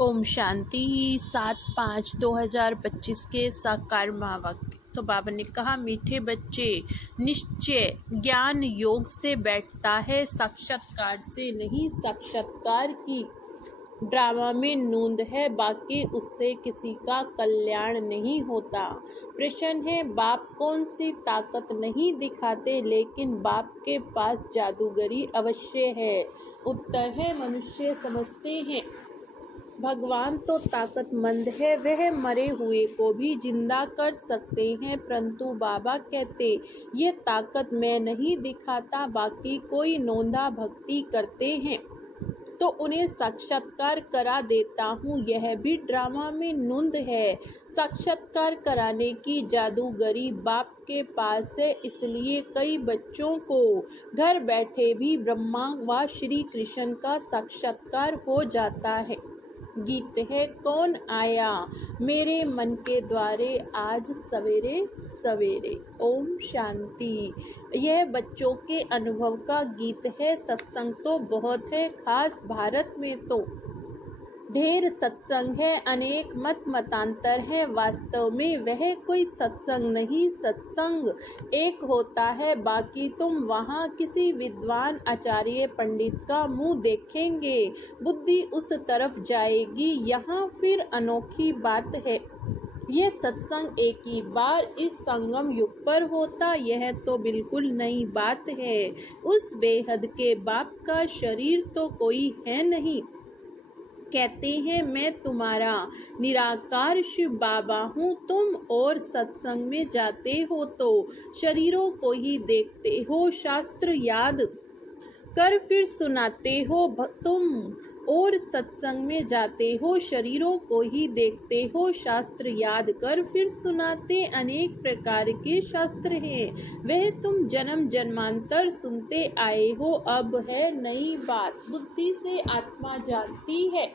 ओम शांति। 7/5/2025 के साकार महावाक्य। तो बाबा ने कहा, मीठे बच्चे, निश्चय ज्ञान योग से बैठता है, साक्षात्कार से नहीं। साक्षात्कार की ड्रामा में नूंद है, बाकी उससे किसी का कल्याण नहीं होता। प्रश्न है, बाप कौन सी ताकत नहीं दिखाते, लेकिन बाप के पास जादूगरी अवश्य है। उत्तर है, मनुष्य समझते हैं भगवान तो ताकतमंद है, वह मरे हुए को भी जिंदा कर सकते हैं, परंतु बाबा कहते ये ताकत मैं नहीं दिखाता, बाकी कोई नोंदा भक्ति करते हैं तो उन्हें साक्षात्कार करा देता हूँ। यह भी ड्रामा में नूंद है। साक्षात्कार कराने की जादूगरी बाप के पास है, इसलिए कई बच्चों को घर बैठे भी ब्रह्मा व श्री कृष्ण का साक्षात्कार हो जाता है। गीत है, कौन आया मेरे मन के द्वारे आज सवेरे सवेरे। ओम शांति। यह बच्चों के अनुभव का गीत है। सत्संग तो बहुत है, खास भारत में तो ढेर सत्संग है, अनेक मत मतांतर है। वास्तव में वह कोई सत्संग नहीं, सत्संग एक होता है। बाकी तुम वहाँ किसी विद्वान आचार्य पंडित का मुंह देखेंगे, बुद्धि उस तरफ जाएगी। यहाँ फिर अनोखी बात है, ये सत्संग एक ही बार इस संगम युग पर होता, यह तो बिल्कुल नई बात है। उस बेहद के बाप का शरीर तो कोई है नहीं। कहते हैं, मैं तुम्हारा निराकार शिव बाबा हूँ। तुम और सत्संग में जाते हो तो शरीरों को ही देखते हो, शास्त्र याद कर फिर सुनाते हो। तुम और सत्संग में जाते हो, शरीरों को ही देखते हो, शास्त्र याद कर फिर सुनाते। अनेक प्रकार के शास्त्र हैं, वह तुम जन्म जन्मांतर सुनते आए हो, अब है नई बात, बुद्धि से आत्मा जानती है।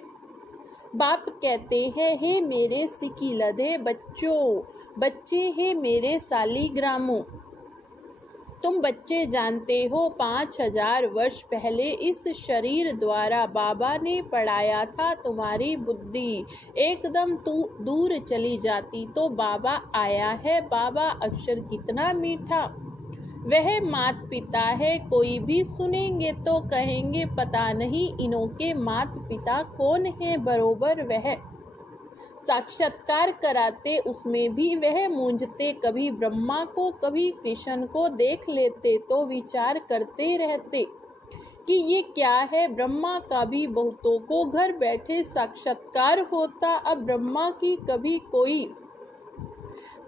बाप कहते हैं, हे मेरे सिकिलधे बच्चों, बच्चे हे मेरे सालीग्रामों, तुम बच्चे जानते हो 5000 वर्ष पहले इस शरीर द्वारा बाबा ने पढ़ाया था। तुम्हारी बुद्धि एकदम दूर चली जाती तो बाबा आया है। बाबा अक्षर कितना मीठा, वह मात पिता है। कोई भी सुनेंगे तो कहेंगे, पता नहीं इनों के मात पिता कौन है। बरोबर वह साक्षात्कार कराते, उसमें भी वह मूंझते, कभी ब्रह्मा को कभी कृष्ण को देख लेते तो विचार करते रहते कि ये क्या है। ब्रह्मा का भी बहुतों को घर बैठे साक्षात्कार होता, अब ब्रह्मा की कभी कोई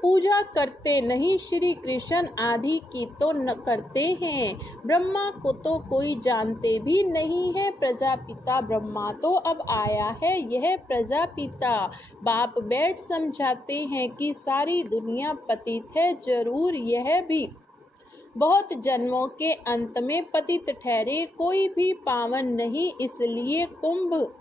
पूजा करते नहीं, श्री कृष्ण आदि की तो न करते हैं। ब्रह्मा को तो कोई जानते भी नहीं है, प्रजापिता ब्रह्मा तो अब आया है। यह प्रजापिता बाप बैठ समझाते हैं कि सारी दुनिया पतित है, जरूर यह भी बहुत जन्मों के अंत में पतित ठहरे, कोई भी पावन नहीं। इसलिए कुंभ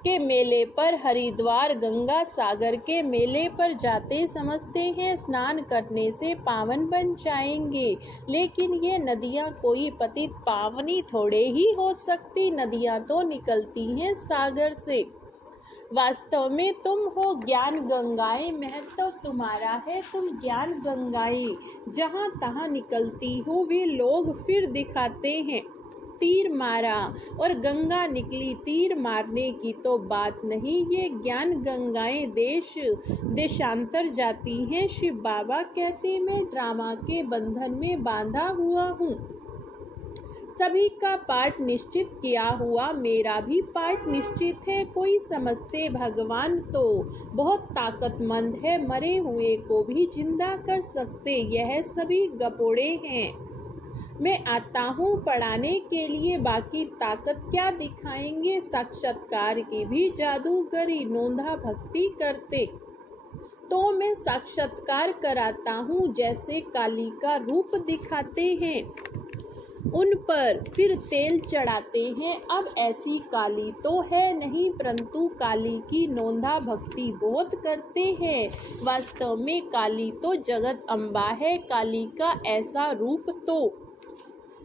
के मेले पर, हरिद्वार गंगा सागर के मेले पर जाते समझते हैं स्नान करने से पावन बन जाएंगे, लेकिन ये नदियाँ कोई पतित पावनी थोड़े ही हो सकती, नदियाँ तो निकलती हैं सागर से। वास्तव में तुम हो ज्ञान गंगाएं, महत्व तुम्हारा है, तुम ज्ञान गंगाएं जहाँ तहाँ निकलती हो, वे लोग फिर दिखाते हैं तीर मारा और गंगा निकली, तीर मारने की तो बात नहीं। ये ज्ञान गंगाएं देश देशांतर जाती हैं। शिव बाबा कहते, मैं ड्रामा के बंधन में बांधा हुआ हूँ, सभी का पाठ निश्चित किया हुआ, मेरा भी पाठ निश्चित है। कोई समझते भगवान तो बहुत ताकतमंद है, मरे हुए को भी जिंदा कर सकते, यह सभी गपोड़े हैं। मैं आता हूँ पढ़ाने के लिए, बाकी ताकत क्या दिखाएंगे। साक्षात्कार की भी जादूगरी, नोंधा भक्ति करते तो मैं साक्षात्कार कराता हूँ। जैसे काली का रूप दिखाते हैं, उन पर फिर तेल चढ़ाते हैं। अब ऐसी काली तो है नहीं, परंतु काली की नोंधा भक्ति बहुत करते हैं। वास्तव में काली तो जगत अम्बा है, काली का ऐसा रूप तो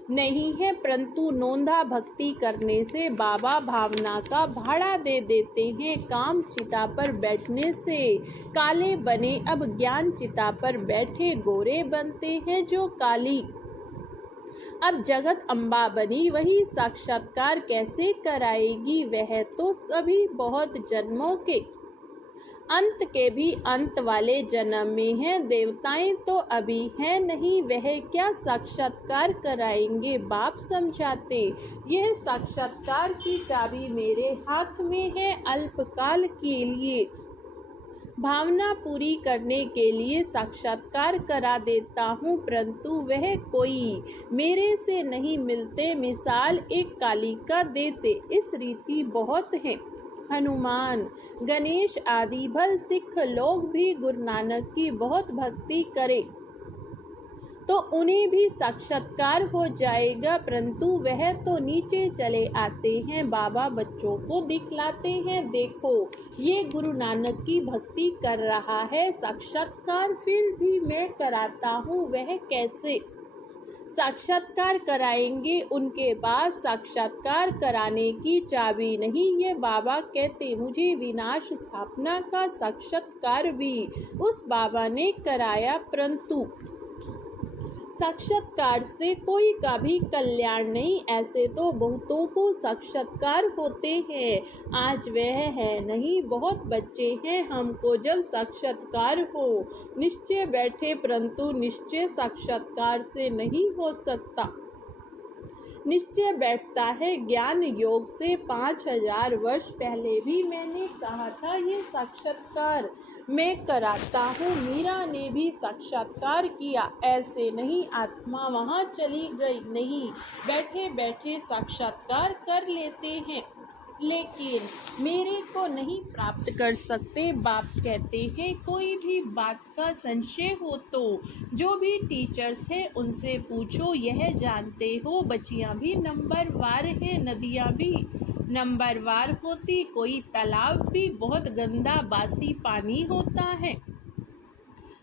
नहीं है, परंतु नोंधा भक्ति करने से बाबा भावना का भाड़ा दे देते हैं। काम चिता पर बैठने से काले बने, अब ज्ञान चिता पर बैठे गोरे बनते हैं जो काली। अब जगत अम्बा बनी, वही साक्षात्कार कैसे कराएगी? वह तो सभी बहुत जन्मों के अंत के भी अंत वाले जन्म में है। देवताएं तो अभी हैं नहीं, वह क्या साक्षात्कार कराएंगे? बाप समझाते, यह साक्षात्कार की चाबी मेरे हाथ में है। अल्पकाल के लिए भावना पूरी करने के लिए साक्षात्कार करा देता हूँ, परंतु वह कोई मेरे से नहीं मिलते। मिसाल एक कालिका देते, इस रीति बहुत है। हनुमान, गणेश आदि भल सिख लोग भी गुरु नानक की बहुत भक्ति करें तो उन्हें भी साक्षात्कार हो जाएगा, परंतु वह तो नीचे चले आते हैं। बाबा बच्चों को दिखलाते हैं, देखो ये गुरु नानक की भक्ति कर रहा है। साक्षात्कार फिर भी मैं कराता हूँ, वह कैसे साक्षात्कार कराएंगे? उनके पास साक्षात्कार कराने की चाबी नहीं। ये बाबा कहते, मुझे विनाश स्थापना का साक्षात्कार भी उस बाबा ने कराया, परंतु साक्षात्कार से कोई का भी कल्याण नहीं। ऐसे तो बहुतों को साक्षात्कार होते हैं, आज वह है नहीं। बहुत बच्चे हैं, हमको जब साक्षात्कार हो निश्चय बैठे, परंतु निश्चय साक्षात्कार से नहीं हो सकता। निश्चय बैठता है ज्ञान योग से। 5000 वर्ष पहले भी मैंने कहा था, ये साक्षात्कार मैं कराता हूँ। मीरा ने भी साक्षात्कार किया, ऐसे नहीं आत्मा वहाँ चली गई, नहीं बैठे बैठे साक्षात्कार कर लेते हैं, लेकिन मेरे को नहीं प्राप्त कर सकते। बाप कहते हैं, कोई भी बात का संशय हो तो जो भी टीचर्स हैं उनसे पूछो, यह जानते हो बच्चियां भी नंबरवार है, नदियां भी नंबरवार होती, कोई तालाब भी बहुत गंदा बासी पानी होता है,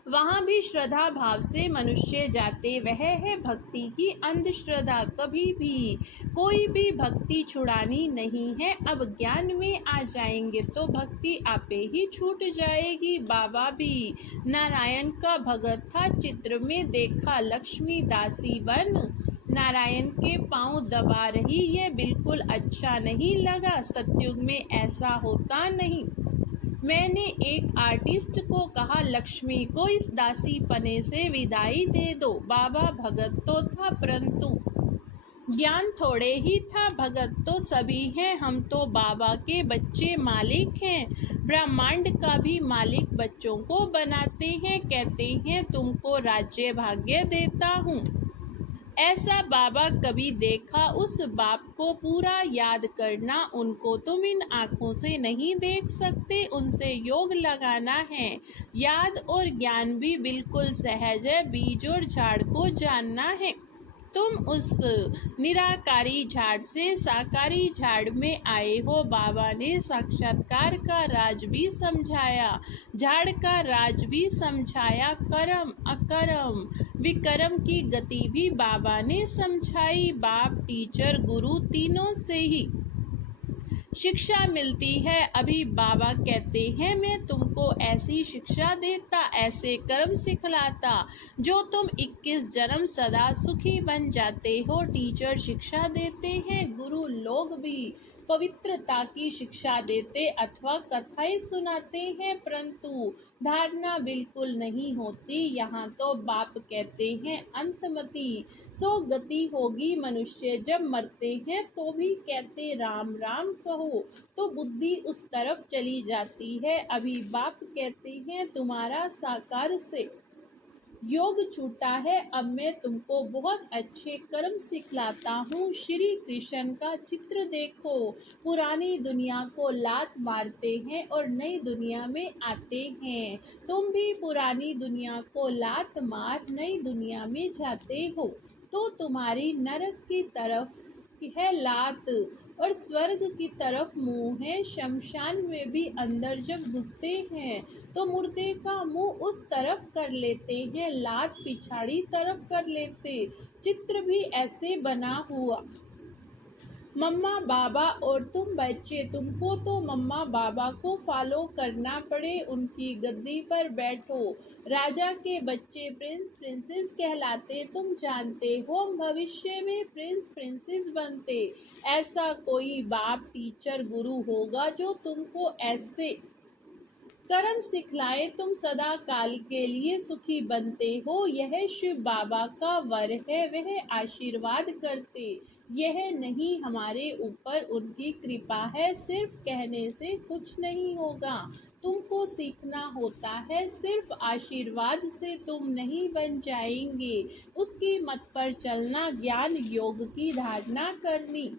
वहाँ भी श्रद्धा भाव से मनुष्य जाते। वह है भक्ति की अंधश्रद्धा, कभी भी कोई भी भक्ति छुड़ानी नहीं है। अब ज्ञान में आ जाएंगे तो भक्ति आपे ही छूट जाएगी। बाबा भी नारायण का भगत था, चित्र में देखा लक्ष्मी दासी बन नारायण के पांव दबा रही, ये बिल्कुल अच्छा नहीं लगा। सतयुग में ऐसा होता नहीं। मैंने एक आर्टिस्ट को कहा, लक्ष्मी को इस दासी पने से विदाई दे दो। बाबा भगत तो था, परंतु ज्ञान थोड़े ही था। भगत तो सभी हैं, हम तो बाबा के बच्चे मालिक हैं। ब्रह्मांड का भी मालिक बच्चों को बनाते हैं, कहते हैं तुमको राज्य भाग्य देता हूँ। ऐसा बाबा कभी देखा? उस बाप को पूरा याद करना। उनको तुम इन आँखों से नहीं देख सकते, उनसे योग लगाना है। याद और ज्ञान भी बिल्कुल सहज है, बीज और झाड़ को जानना है। तुम उस निराकारी झाड़ से साकारी झाड़ में आए हो। बाबा ने साक्षात्कार का राज भी समझाया, झाड़ का राज भी समझाया, कर्म अकर्म विकर्म की गति भी बाबा ने समझाई। बाप टीचर गुरु तीनों से ही शिक्षा मिलती है। अभी बाबा कहते हैं, मैं तुमको ऐसी शिक्षा देता, ऐसे कर्म सिखलाता जो तुम 21 जन्म सदा सुखी बन जाते हो। टीचर शिक्षा देते हैं, गुरु लोग भी पवित्रता की शिक्षा देते अथवा कथाएं सुनाते हैं, परंतु धारणा बिल्कुल नहीं होती। यहाँ तो बाप कहते हैं, अंतमति सो गति होगी। मनुष्य जब मरते हैं तो भी कहते राम राम कहो, तो बुद्धि उस तरफ चली जाती है। अभी बाप कहते हैं, तुम्हारा साकार से योग छूटा है, अब मैं तुमको बहुत अच्छे कर्म सिखलाता हूँ। श्री कृष्ण का चित्र देखो, पुरानी दुनिया को लात मारते हैं और नई दुनिया में आते हैं। तुम भी पुरानी दुनिया को लात मार नई दुनिया में जाते हो, तो तुम्हारी नरक की तरफ है लात और स्वर्ग की तरफ मुंह है। शमशान में भी अंदर जब घुसते हैं तो मुर्दे का मुंह उस तरफ कर लेते हैं, लात पिछाड़ी तरफ कर लेते। चित्र भी ऐसे बना हुआ। मम्मा बाबा और तुम बच्चे, तुमको तो मम्मा बाबा को फॉलो करना पड़े, उनकी गद्दी पर बैठो। राजा के बच्चे प्रिंस प्रिंसेस कहलाते, तुम जानते हो भविष्य में प्रिंस प्रिंसेस बनते। ऐसा कोई बाप टीचर गुरु होगा जो तुमको ऐसे कर्म सिखलाए, तुम सदा काल के लिए सुखी बनते हो। यह शिव बाबा का वर है, वह आशीर्वाद करते। यह नहीं हमारे ऊपर उनकी कृपा है, सिर्फ कहने से कुछ नहीं होगा, तुमको सीखना होता है। सिर्फ आशीर्वाद से तुम नहीं बन जाएंगे, उसकी मत पर चलना, ज्ञान योग की धारणा करनी।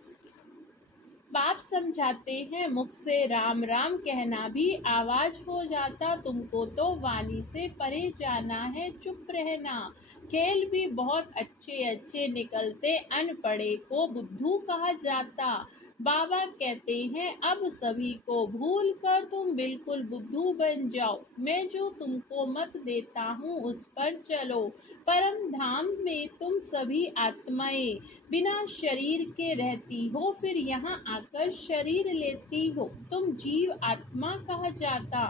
बाप समझाते हैं, मुख से राम राम कहना भी आवाज हो जाता, तुमको तो वाणी से परे जाना है, चुप रहना। खेल भी बहुत अच्छे अच्छे निकलते, अनपढ़े को बुद्धू कहा जाता। बाबा कहते हैं, अब सभी को भूल कर तुम बिल्कुल बुद्धू बन जाओ। मैं जो तुमको मत देता हूँ उस पर चलो। परम धाम में तुम सभी आत्माएं बिना शरीर के रहती हो, फिर यहाँ आकर शरीर लेती हो, तुम जीव आत्मा कहा जाता।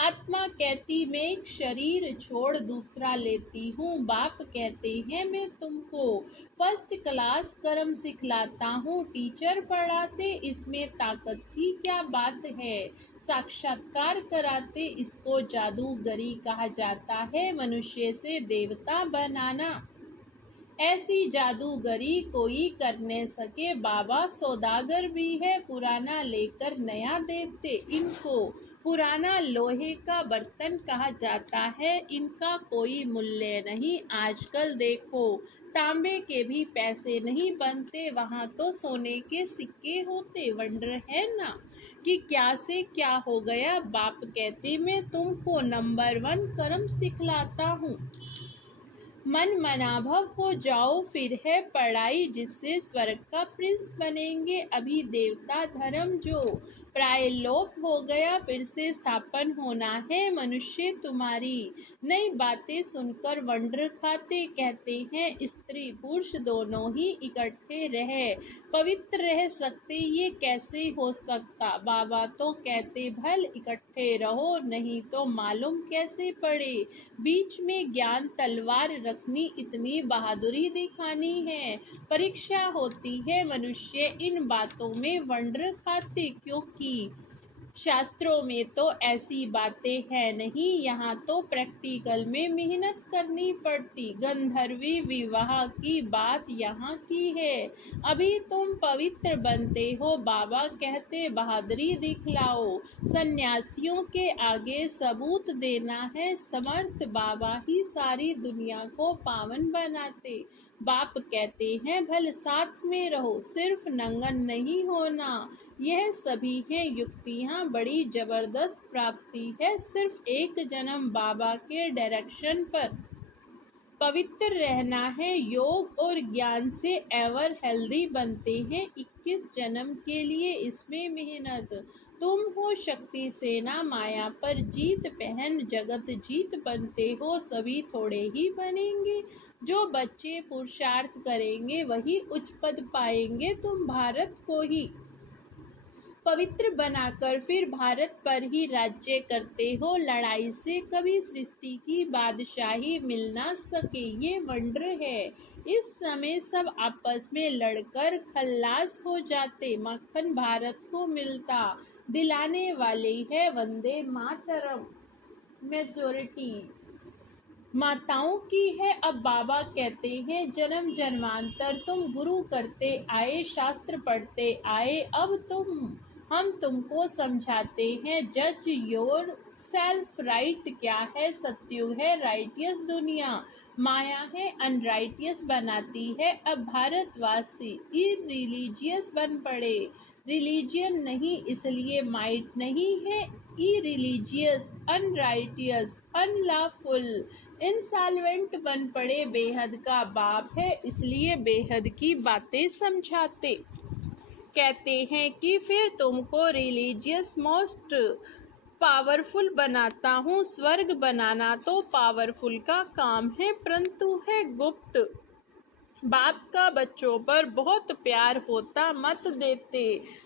आत्मा कहती मैं एक शरीर छोड़ दूसरा लेती हूँ। बाप कहते हैं, मैं तुमको फर्स्ट क्लास कर्म सिखलाता हूँ, टीचर पढ़ाते, इसमें ताकत की क्या बात है। साक्षात्कार कराते, इसको जादूगरी कहा जाता है, मनुष्य से देवता बनाना। ऐसी जादूगरी कोई कर न सके, बाबा सौदागर भी है, पुराना लेकर नया देते। इनको पुराना लोहे का बर्तन कहा जाता है, इनका कोई मूल्य नहीं। आजकल देखो तांबे के भी पैसे नहीं बनते, वहाँ तो सोने के सिक्के होते। वंडर है ना कि क्या से क्या हो गया। बाप कहते मैं तुमको नंबर 1 कर्म सिखलाता हूँ, मन मनाभव हो जाओ, फिर है पढ़ाई जिससे स्वर्ग का प्रिंस बनेंगे। अभी देवता धर्म जो प्राय लोप हो गया, फिर से स्थापन होना है। मनुष्य तुम्हारी नई बातें सुनकर वंडर खाते, कहते हैं स्त्री पुरुष दोनों ही इकट्ठे रहे पवित्र रह सकते, ये कैसे हो सकता। बाबा तो कहते भल इकट्ठे रहो, नहीं तो मालूम कैसे पड़े। बीच में ज्ञान तलवार रखनी, इतनी बहादुरी दिखानी है, परीक्षा होती है। मनुष्य इन बातों में वंडर खाते, क्योंकि शास्त्रों में तो ऐसी बातें है नहीं, यहाँ तो प्रैक्टिकल में मेहनत करनी पड़ती। गंधर्वी विवाह की बात यहाँ की है। अभी तुम पवित्र बनते हो, बाबा कहते बहादुरी दिखलाओ, सन्यासियों के आगे सबूत देना है। समर्थ बाबा ही सारी दुनिया को पावन बनाते। बाप कहते हैं भल साथ में रहो, सिर्फ नंगन नहीं होना। यह सभी हैं युक्तियाँ, बड़ी जबरदस्त प्राप्ति है, सिर्फ एक जन्म बाबा के डायरेक्शन पर पवित्र रहना है। योग और ज्ञान से एवर हेल्दी बनते हैं, 21 जन्म के लिए इसमें मेहनत। तुम हो शक्ति सेना, माया पर जीत पहन, जगत जीत बनते हो, सभी थोड़े ही बनेंगे। जो बच्चे पुरुषार्थ करेंगे वही उच्च पद पाएंगे। तुम भारत को ही पवित्र बनाकर फिर भारत पर ही राज्य करते हो। लड़ाई से कभी सृष्टि की बादशाही मिल ना सके, ये वंडर है। इस समय सब आपस में लड़कर खल्लास हो जाते, मक्खन भारत को मिलता। दिलाने वाली है वंदे मातरम, मेजोरिटी माताओं की है। अब बाबा कहते हैं जन्म जन्मांतर तुम गुरु करते आए, शास्त्र पढ़ते आए, अब हम तुमको समझाते हैं। जज योर सेल्फ, राइट क्या है, सत्युग है, राइटियस दुनिया, माया है अनराइटियस बनाती है। अब भारतवासी इरिलीजियस बन पड़े, रिलीजियन नहीं इसलिए माइट नहीं है, इरिलीजियस, अनराइटियस, अनलॉफुल, इंसॉल्वेंट बन पड़े। बेहद का बाप है इसलिए बेहद की बातें समझाते। कहते हैं कि फिर तुमको रिलीजियस मोस्ट पावरफुल बनाता हूँ। स्वर्ग बनाना तो पावरफुल का काम है, परंतु है गुप्त। बाप का बच्चों पर बहुत प्यार होता, मत देते।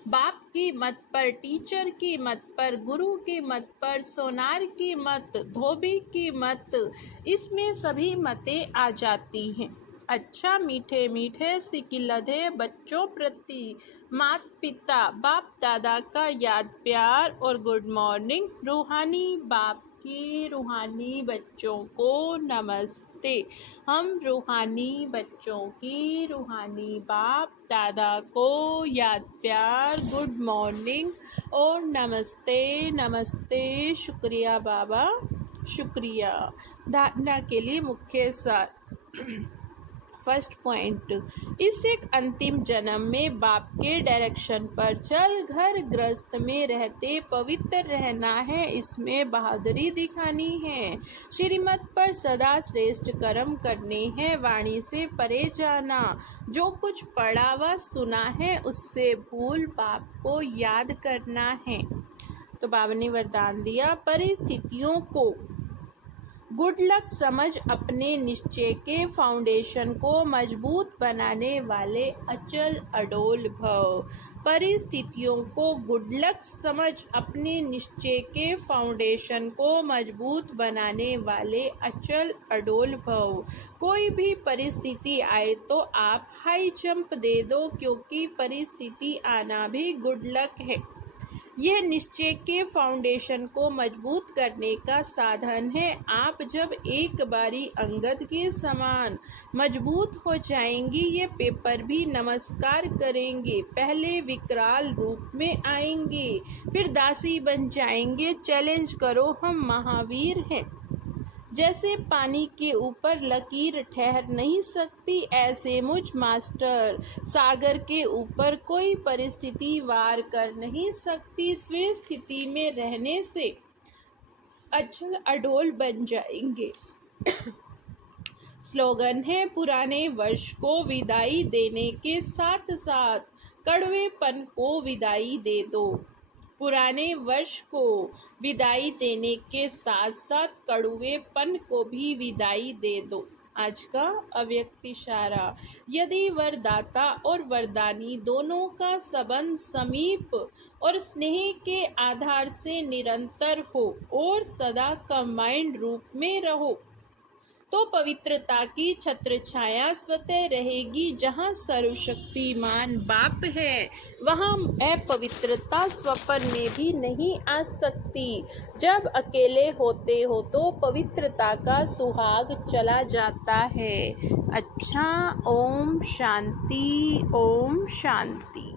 बाप की मत पर, टीचर की मत पर, गुरु की मत पर, सोनार की मत, धोबी की मत, इसमें सभी मतें आ जाती हैं। अच्छा मीठे मीठे सिकिलधे बच्चों प्रति माता पिता बाप दादा का याद प्यार और गुड मॉर्निंग। रूहानी बाप की रूहानी बच्चों को नमस्ते। हम रूहानी बच्चों की रूहानी बाप दादा को याद प्यार, गुड मॉर्निंग और नमस्ते नमस्ते। शुक्रिया बाबा, शुक्रिया। धारणा के लिए मुख्य सार। फर्स्ट पॉइंट, इस एक अंतिम जन्म में बाप के डायरेक्शन पर चल घर गृहस्थ में रहते पवित्र रहना है, इसमें बहादुरी दिखानी है। श्रीमत पर सदा श्रेष्ठ कर्म करने हैं, वाणी से परे जाना। जो कुछ पढ़ा व सुना है उससे भूल बाप को याद करना है। तो बाबा ने वरदान दिया, परिस्थितियों को गुड लक समझ अपने निश्चय के फाउंडेशन को मजबूत बनाने वाले अचल अडोल भव। परिस्थितियों को गुड लक समझ अपने निश्चय के फाउंडेशन को मजबूत बनाने वाले अचल अडोल भव। कोई भी परिस्थिति आए तो आप हाई जंप दे दो, क्योंकि परिस्थिति आना भी गुड लक है। यह निश्चय के फाउंडेशन को मजबूत करने का साधन है। आप जब एक बारी अंगद के समान मजबूत हो जाएंगी, ये पेपर भी नमस्कार करेंगे। पहले विकराल रूप में आएंगे, फिर दासी बन जाएंगे। चैलेंज करो, हम महावीर हैं। जैसे पानी के ऊपर लकीर ठहर नहीं सकती, ऐसे मुझ मास्टर सागर के ऊपर कोई परिस्थिति वार कर नहीं सकती। स्वयं स्थिति में रहने से अचल अडोल बन जाएंगे। स्लोगन है, पुराने वर्ष को विदाई देने के साथ साथ कड़वेपन को विदाई दे दो। पुराने वर्ष को विदाई देने के साथ साथ कड़वेपन को भी विदाई दे दो। आज का अव्यक्त इशारा, यदि वरदाता और वरदानी दोनों का संबंध समीप और स्नेह के आधार से निरंतर हो और सदा कंबाइंड रूप में रहो, तो पवित्रता की छत्र छाया स्वतः रहेगी। जहाँ सर्वशक्तिमान बाप है, वहाँ अपवित्रता स्वप्न में भी नहीं आ सकती। जब अकेले होते हो तो पवित्रता का सुहाग चला जाता है। अच्छा, ओम शांति, ओम शांति।